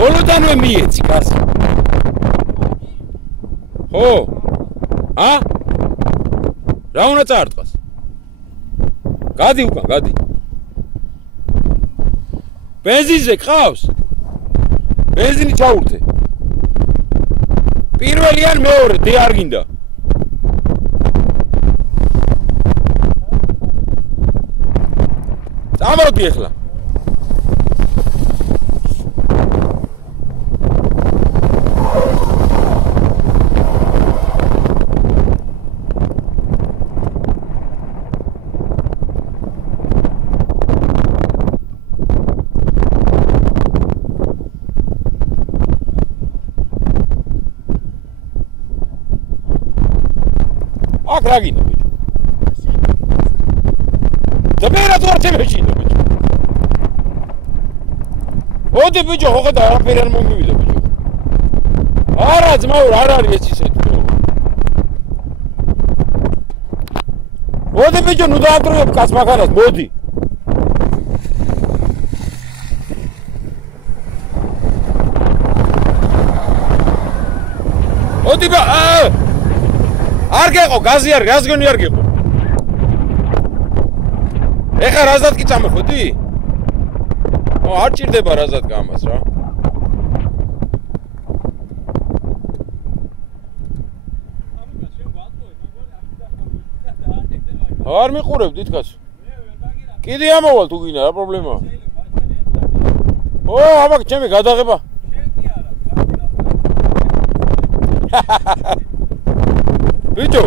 ბოლოდანვე მიეცი კაცი. ხო? ა? რა უნდა წაარტყას? გადი უკან, გადი. ბენზინზე ყავს? ბენზინი ჩაურთე. პირველი ან მეორე, დი არ გინდა. წამოდი ახლა. აქ რა გინდა ბიჭო? ტემპერატურა შემეჩინო ბიჭო. ოდი ბიჭო, ხო ხედავ არაფერი არ მომივიდა ბიჭო. არა ძმაურ, არ არის ეს ისე თქო. ოდი ბიჭო, ნუ დაატრიებ კაც მაგარას, მოდი. ოდი ბა არ გეყო, გაზი არ, გაზგონი არ გეყო. ეხა რაზად კი წამოხვედი? არ ჭირდება რაზად გამას რა. არ მიყურებ თითქოს. კიდე ამოვალ თუ გინდა, რა პრობლემაა? აბა ჩემი გადაღება. ბიჭო